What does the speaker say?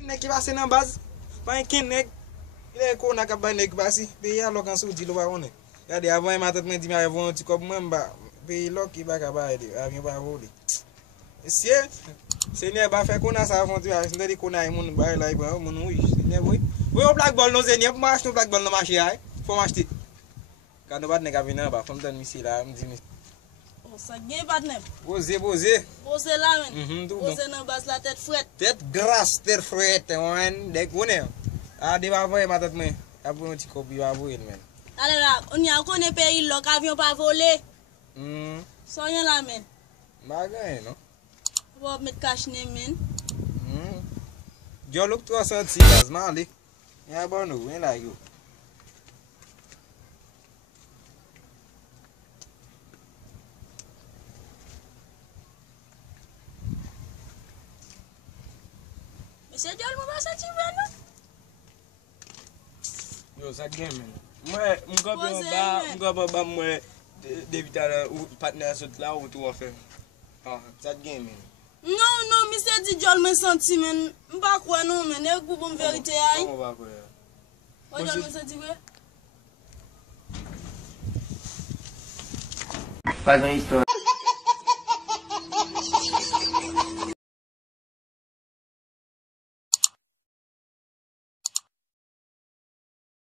Nek ki pase nan baz, pa yon ken nek, ile ko na kap bay nek pasi, pe ya lok an sou di lo ba one. Yade avan yon matat men di mi avon ti kop mwen ba, pe lok ki baka bay de, avyon ba vole. Siye, se nye ba fe kona sa avon ti, se nye di kona yon moun bay la yon moun ouj, se nye boy. Boy yon plak bol nou se nye, pou ma achete yon plak bol nou machi ay, pou ma achete. Kado bat nek avyon nan ba, fom ten misi la, mdi misi. Sa gen patnem. Boze. Boze la men. Boze nan bas la tête fret. Tête grasse, tête fret, wan, dek wone. A de ba voye matat men. A pou yon ti kopi ba voye men. Ale la, on y a konen peyi lok avyon pa vole. Son yon la men. Bagay no. Wap met kachne men. Jo look 300 gazman li. Ya bon nou, wen la yo. Se jol mou ba senti ven nou? Yo, sa gen men. Mwen ba mwen devita ou partner sot la ou tou wafen. Sa gen men. Non, mi se di jol men senti men. Mba kwen nou men, e kou bon verite ay. Mba kwen. O jol men senti we? Faz uma história.